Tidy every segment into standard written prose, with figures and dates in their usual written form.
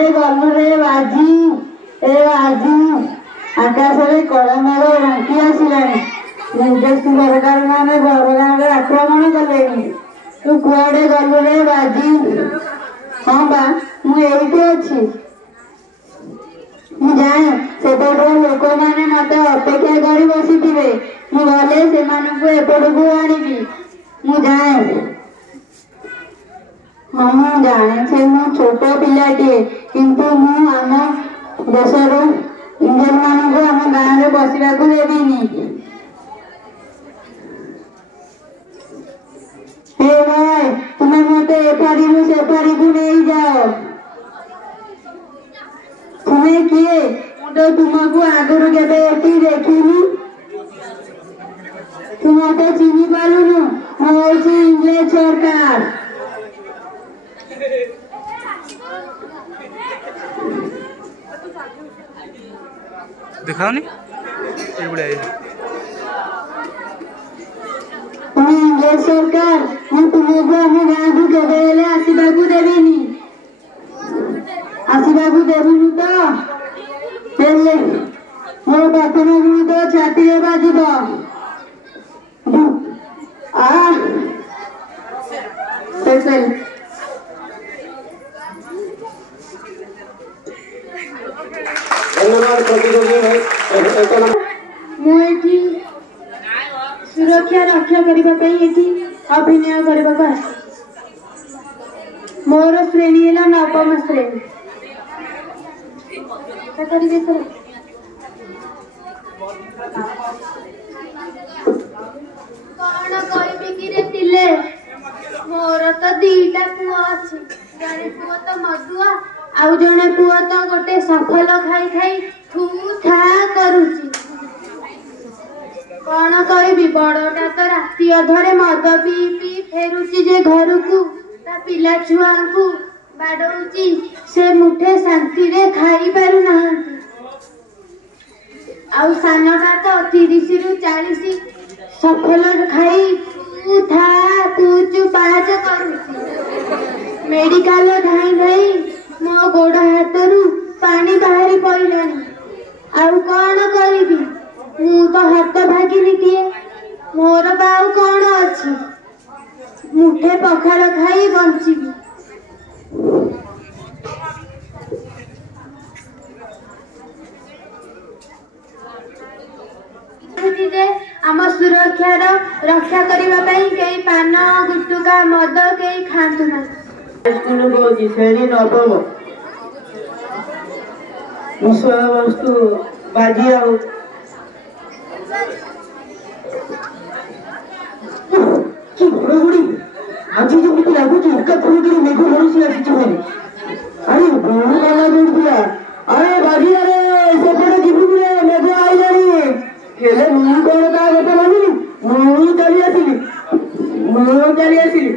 କୁଆଡେ ଗଲୁ ରେ ବାଜି? ଏ ବାଜି, ଆକାଶରେ କଳାମେଘ ଢାଙ୍କି ଆସିଲାଣି। ନିଯୁକ୍ତି ସରକାର ମାନେ ବରଗାଁରେ ଆକ୍ରମଣ କଲେଣି। ତୁ କୁଆଡେ ଗଲୁ ରେ ବାଜି? ହଁ ବା, ମୁଁ ଏଇଠି ଅଛି। ମୁଁ ଯାଏ, ସେପଟର ଲୋକମାନେ ମତେ ଅପେକ୍ଷା କରି ବସିଥିବେ। ମୁଁ ଗଲେ ସେମାନଙ୍କୁ ଏପଟକୁ ଆଣିବି। ମୁଁ ଯାଏ। ହଁ ମୁଁ ଜାଣିଛି, ମୁଁ ଛୋଟ ପିଲାଟିଏ, କିନ୍ତୁ ମୁଁ ଆମ ଦେଶରୁ ଇଂରେଜ ମାନଙ୍କୁ ଆମ ଗାଁରେ ବସିବାକୁ ଦେବିନି। ହେ ଭାଇ, ତୁମେ ମତେ ଏପାରିରୁ ସେପାରିକୁ ନେଇଯାଅ। ତୁମେ କିଏ? ମୁଁ ତ ତୁମକୁ ଆଗରୁ କେବେ ଏଠି ଦେଖିନି। ତୁ ମତେ ଚିହ୍ନି ପାରୁନୁ? ମୁଁ ହଉଛି ଇଂରେଜ ସରକାର। दिखाओ तुम इंग्लिश सरकार, मैं तुमको आम गाँव को केवे हेले आसवाकू देविनी। आसवाकू देबुनु तो हेले मोर प्रथम गुण तो छाती रे बाजिब। मुझे सुरक्षा रक्षा करने अभिनय करने मोर श्रेणी है नवम श्रेणी। कौन कहबी कि रे तिले, मोर तो दीटा पुओ अच्छी। जड़े पुओ तो मधुआ, आउ जड़े पुओ तो गोटे सफल खाई खाई थू था करुची। कौन कहबी, बड़टा तो राति अधरे मद पी पी फेरुची जे घर को ता पिला छुआ को बाडौची। से मुठे शांति रे खाई पारु नहांती। आउ सानटा तो 30 रु 40 सफल खाई तू था पूचु पाच करुची। मेडिकल धाई धाई मो गोड़ हाथरू पानी बाहरी पड़लानी। आउ कौन करिबी, मु तो हाथ भागिनी दिए। मोर बाऊ कौन अच्छी, मुठे पखाल खाई बंचिबी। आम सुरक्षार रक्षा करने पान गुटुका मद कई खातु ना। स्कूल को श्रेणी नवम विषय वस्तु बाजी आउ आज जमी लगुच एकाथरक मेघ भरसी आसी। अरे बहुत गला जोड़ा। अरे बाजी, अरे सेपटे जीवु मेघ आईलानी हेले मु कौन ता कथा मानिनी। मु चली आसिली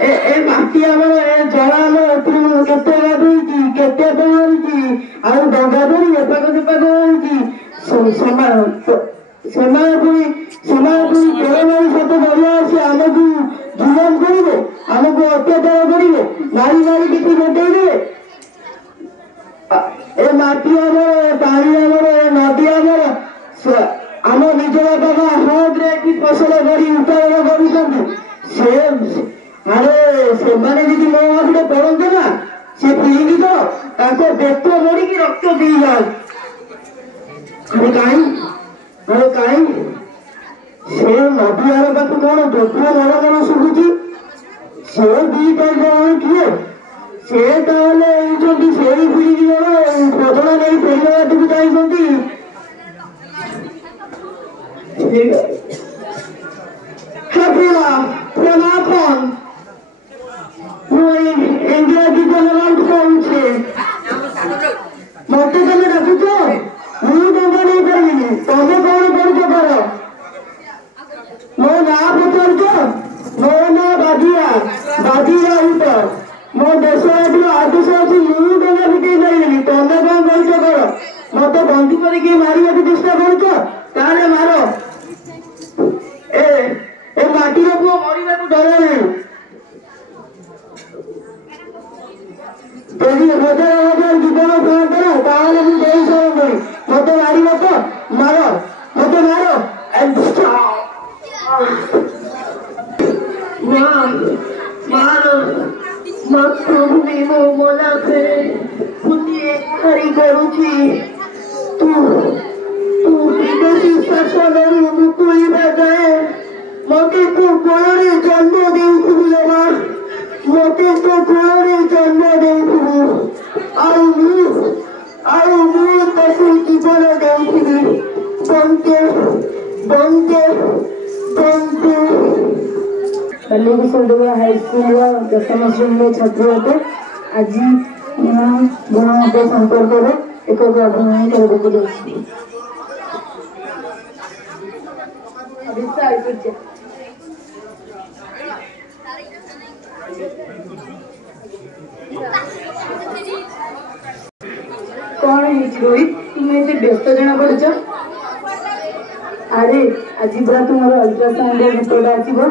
ए माटी आमर जला केते गाधोई केते पहरी आउ डंगा धरी एपाक सेपाक समय बेलमारी सत दरिया आसी आमको जुलम करेंगे, आमको अत्याचार करेंगे, मारी मारी किसी गोटेबे। ए माटी आमर पानी आमर नदी आमर आम निज बापा हद्रे फसल कर उत्पादन कर। अरे से मो आगे पड़ते ना से पीकी तो बेत मरी रक्त दी जाए। अरे कहीं से नदी आर पाख कौन दुख मन मन शुभुची से दीटा जन किए से से बुझी जन भोजन नहीं फेर को चाहिए। प्रेमा कौन इंग्राजी जनरल कहूचे मत तुम डाकुच मुझे टंका नहीं पारि तुम कौन पढ़ुच कर मो ना पचार मो ना बाजिया राउत मो देश आदेश अच्छी मुझे टंका फिटे पारि तुम कौन पढ़ुच कर मत बंदी करके मारे चेष्टा कर मार देउछि तू तू विदेशी शासनରୁ ମୁକୁଳିବା ଯାଏ ମୋତେ ତୁ କୋଳରେ ଜନ୍ମ ଦେଇଥିବୁ ଲୋ ମୋତେ ତୁ କୋଳରେ ଜନ୍ମ ଦେଇଥିବୁ ଆଉ ମୁଁ ତୋତେ ଜୀବନ ଦେଇଥିବି ବନ୍ଦେ ବନ୍ଦେ ବନ୍ଦେ पल्ली सोडवा हाईस्कूल दशम श्रेणी छात्र अटे आज गुणवत्ता संपर्क में एक अभिनय करने कौन रोहित तुम्हें ये व्यस्त जना पड़ अरे आज पूरा तुम अल्ट्रासाउंड रिपोर्ट आसो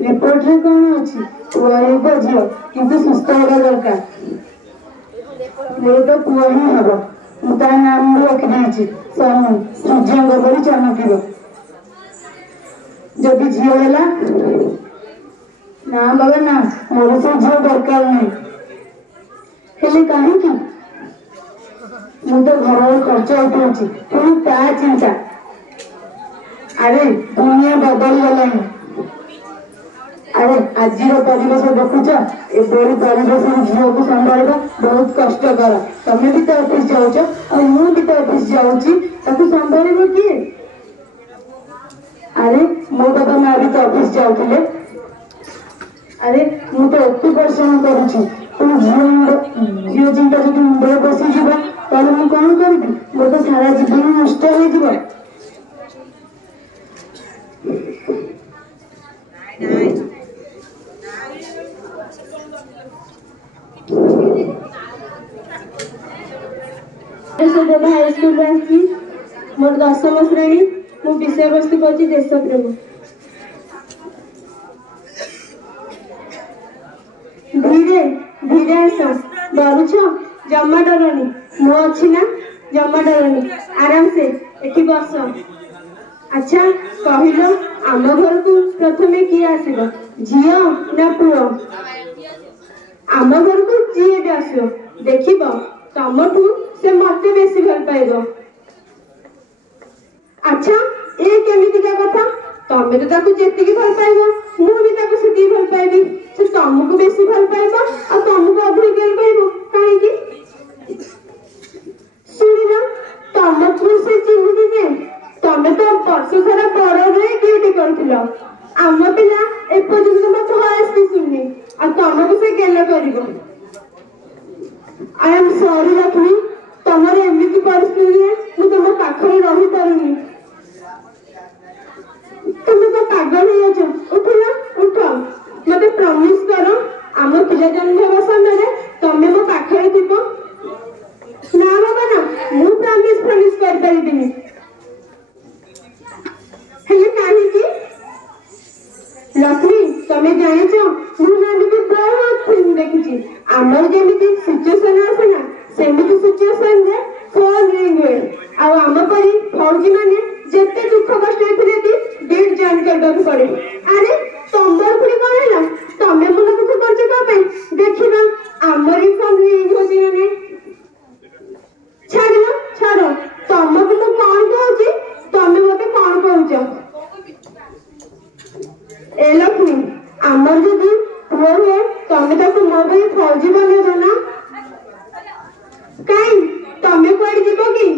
रिपोर्ट रे कौन अच्छी पुआ झील किंतु सुस्थ होगा दरकार तो पुआ ही हम मुझे नाम रखी सोनू सूर्यंग परी चमक जदि झील है ना बाबा ना मोर से झील दरकार नहीं हेले कहीं मुझे घर खर्च उठाऊँ पुणी ता चिंता अरे दुनिया बदल गलानी अरे आज परिवेश देखुच एपरी परिवेश झील को संभाल बहुत कष्टकर तमें भी तो ऑफिस जाऊच और मुझे तो ऑफिस जाऊँगी संभाल किए अरे मो बाबा माँ भी तो ऑफिस जाऊले अरे मुझे एत परिश्रम करुँची झील चिंता जो मुंडे बसीज ताले मुझे कौन करी मोर तो सारा जीवन नष्ट हो हाईस्कूल मोर दशम श्रेणी मो विषय वस्तु कहूँ देश प्रेम धीरे धीरे आस डरुछ जमा डरनी मु अच्छी ना जमा डरनी आराम से एठी बस अच्छा कहल आम घर को प्रथम किए आसब झील ना पुओ आम घर को जी आस देख तमठू से मत बेसी भल पाइब अच्छा ये केमितिका कथा तमें तो ताकू जेतिकी भल पाइब मु भी ताकू सेतिकी भल पाइबी से तुमको बेसी भल पाइब आ तुमको अधिक भल पाइब काहेकि सुनिल तमको से चिन्हित जे तमें तो वर्ष सारा बड़ रे ड्यूटी करथिल आम पिला एपर्यंत मो वॉइस भी सुननी आ तुमको से गेल करिवो आई एम सॉरी लक्ष्मी तमर एमती परिस्थिति मु तुम पाखरे रही पारुनी तुम तो पागल हो जाओ उठ ना उठ मत प्रॉमिस करो आम पिला जन्म होगा समय तमें मो पाखरे थी ना बाबा ना मु प्रॉमिस कर पारिबिनी हेले काहे की लक्ष्मी तमें जानिछ मु नानी भी बहुत फिल्म देखिछि आमर जेमिति सिचुएशन आसे ना सेमिति सिचुएशन रे फोन रिंग हुए आ आम परी फौजी माने जेते दुख कष्ट हेथिले कि डेट जान करबा पड़े अरे तंबर पुरी कोन हैला तमे मन दुख करछ का पे देखिबा आमरी फोन रिंग होजी ने छाड़ो छाड़ो तमको मु कोन कहूची तमे मते कोन कहूछ ए लक्ष्मी आमर जदी पुओ है तमे ताको मो भाई फौजी बने दो ना काई तमे कोड़ी जीवो कि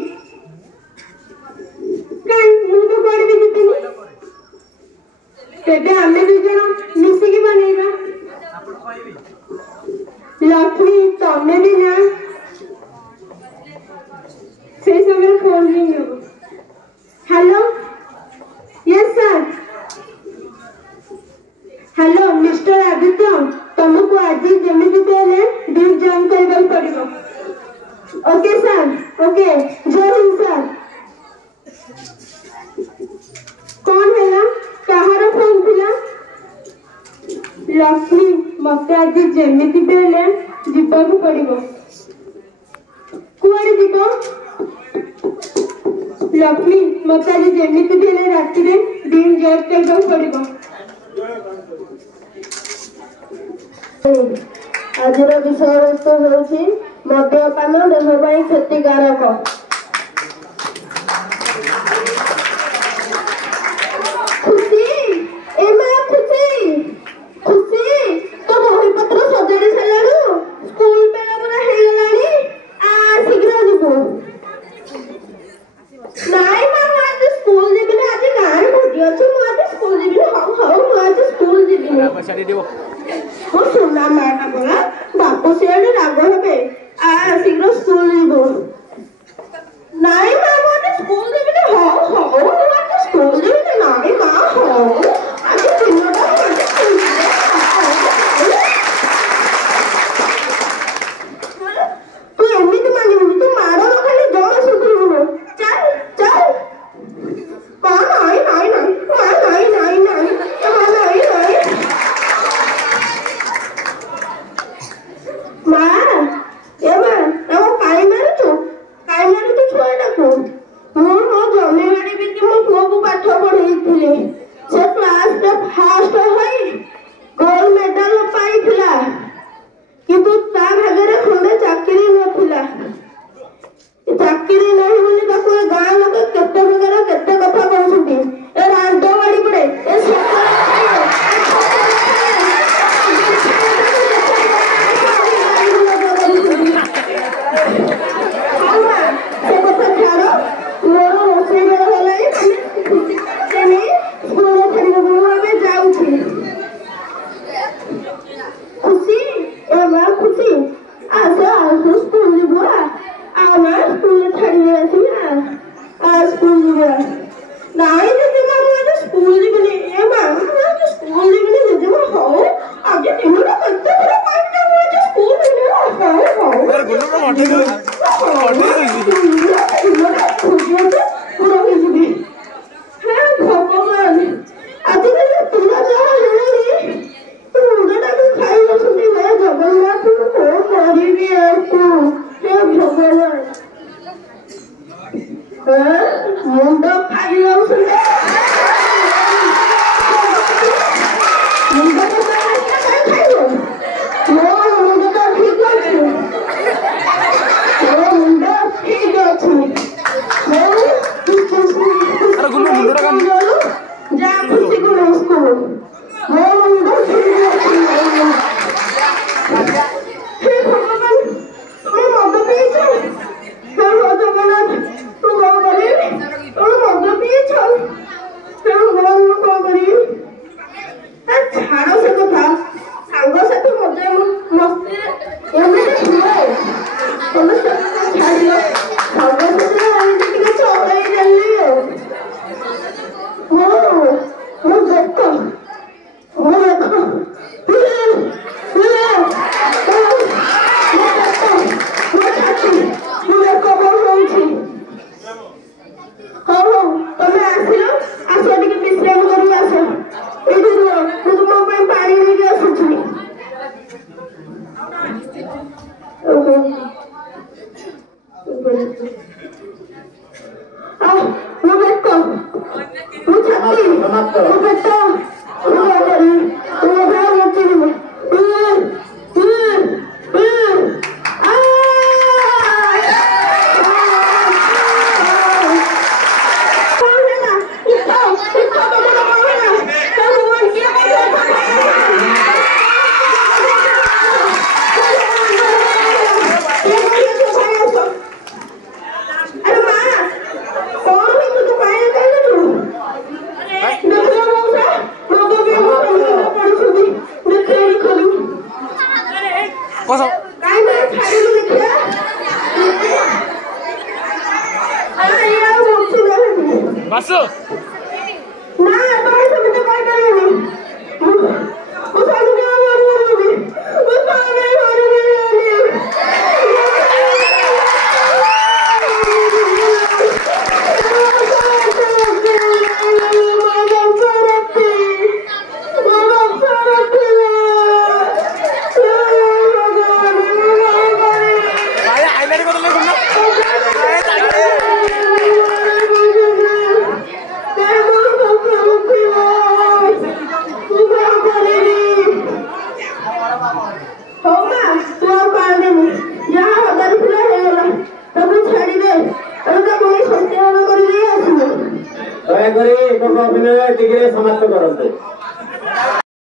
काई मु तो कोड़ी भी जीतनी तेबे आमे दु जण मिसी की बनेगा लक्ष्मी तमे भी ना से समय फोन रिंग हो hello yes sir hello mister Aditya तुमको आज जमीन पहले ड्यूटी ज्वाइन करबा पड़िबो ओके सर ओके जय हिंद सर कौन है ना कहार फोन थिला लक्ष्मी मत आज जमीन पहले जीवा को पड़िबो कुआड़े जीवो लक्ष्मी मत आज जमीन पहले राति रे दिन जॉब करबा पड़िबो आज विषय वस्तु हूँ ମଦ୍ୟପାନ ଦେହ ପାଇଁ କ୍ଷତିକାରକ। ଖୁସି ଏ ମା ଖୁସି ତୋ ବହିପତ୍ର ସଜାଡି ସାରିଲାଣି? ସ୍କୁଲ ବେଳ ପୁରା ହେଇଗଲାଣି, ଶୀଘ୍ର ଯିବୁ। ନାଇଁ ମା ମୁଁ ଆଜି ସ୍କୁଲ ଯିବିନି, ଆଜି ଗାଁରେ ଭୋଜି ଅଛି, ମୁଁ ଆଜି ସ୍କୁଲ ଯିବିନି। ହଉ ମୁଁ ଆଜି ସ୍କୁଲ ଯିବିନି। ମୋ ସୁନା ମାଟା ପରା, ବାପ ସିଆଡେ ରାଗ ହେବେ। ଶୀଘ୍ର ସ୍କୁଲ ଯିବୁ। ନାଇଁ ମା ମୁଁ ଆଜି ସ୍କୁଲ ଯିବିନି। ହଉ ମୁଁ ଆଜି ସ୍କୁଲ ଯିବିନି। ନାଇଁ ମା ହଉ ଆଜି ଦିନଟା ତୁ ଏମିତି ମାନିବୁନି, ତୁ ମାଡ଼ ନ ଖାଲି ଜମା ସୁଧରିବୁନୁ। ଚାଲ ମା ନାଇଁ ମା ଏ ମା ତାକୁ କାଇଁ ମାରୁଛୁ ଛୁଆଟାକୁ? ମୁଁ ମୋ ଜମି ବାଡ଼ି ବିକି ମୋ ପୁଅକୁ ପାଠ ପଢେଇଥିଲି। ସେ କ୍ଲାସରେ ଫାଷ୍ଟ ହୋଇ ଗୋଲ୍ଡ ମେଡାଲ ପାଇଥିଲା, କିନ୍ତୁ ତା ଭାଗ୍ୟରେ ଖଣ୍ଡେ ଚାକିରି ନଥିଲା। ଚାକିରି ନାହିଁ ବୋଲି ତାକୁ ଏ ଗାଁ ଲୋକ କେତେ ପ୍ରକାର କେତେ କଥା କହୁଛନ୍ତି। ଏ ରାଣ୍ଡ ବାଡ଼ି ପଡେ, ଏ ସେ କଥା ଛାଡ, ମୋର ରୋଷେଇ ବେଳ ହେଲାଣି। ସ୍କୁଲ ଛାଡ଼ିବାକୁ ମୁଁ ଏବେ ଯାଉଛି। ଖୁସି ଏ ମା ଖୁସି ଆସ ସ୍କୁଲ ଯିବୁ। ମା ସ୍କୁଲ ଛାଡ଼ିକି ଆସିବି। ସ୍କୁଲ ଯିବା। ନାଇଁ ଜେଜେମା ମୁଁ ଆଜି ସ୍କୁଲ ଯିବିନି। ଏ ମା ମୁଁ ଆଜି ସ୍କୁଲ ଯିବିନି ଜେଜେମା। ହଉ ଆଜି ଦିନଟା କେତେ ଥର କହିବି ମୁଁ ଆଜି ସ୍କୁଲ ଯିବିନି। ରହିଯିବି। ଭଗବାନ ଆଜିକାଲି ପିଲା ଯାହା ହେଲେଣି ମୁଣ୍ଡଟାକୁ ଖାଇ ବସୁଛନ୍ତି। ହେ ଜଗନ୍ନାଥ ମୁଁ କଣ କରିବି ଆକୁ? ହେ ଭଗବାନ ମୁଣ୍ଡ ଖାଇ ବସୁଛନ୍ତି। ମୁଣ୍ଡ ଖାଇବ? ମୋ ମୁଣ୍ଡ ଠିକ ଅଛି। ଯା ଖୁସିକୁ ନେଇ ସ୍କୁଲ। ମୋ ମୁଣ୍ଡ ଠିକ ଅଛି। ହେ ଭଗବାନ ତମେ ମଦ ପିଇଛ? ହେ ଜଗନ୍ନାଥ ତୁ କଣ କରିବି? ତମେ ମଦ ପିଇଛ? ହେ ଭଗବାନ ମୁଁ କଣ କରିବି? ଛାଡ ସେ କଥା। ସାଙ୍ଗସାଥି ମଜା ମସ୍ତିରେ ଏମିତି ହୁଏ। ତମେ ସେ କଥା ଛାଡିଲ। ସାଙ୍ଗସାଥିରେ ଏମିତି ଟିକେ ଚଳେଇ ଦେଲି ଆଉ। ମୁଁ ଦେଖ ହଉ ତମେ ଆସ ଟିକେ ବିଶ୍ରାମ କରିକି ଆସ। ଏଇଠି ରୁହ, ମୁଁ ତୁମ ପାଇଁ ପାଣି ନେଇକି ଆସୁଛି। ମୁଁ ଦେଖ ମୁଁ ଛାତି ମୁଁ ପେଟ ବାସୁ ନା ତମେ ସେମିତି କହିପାରିବନି। ମୁଁ ସବୁଦିନ ମରିବି। ମୁଁ ସବୁଦିନ ମରିବି। ଦୀପକ ଅଭିନୟ ଏତିକିରେ ସମାପ୍ତ କରନ୍ତୁ।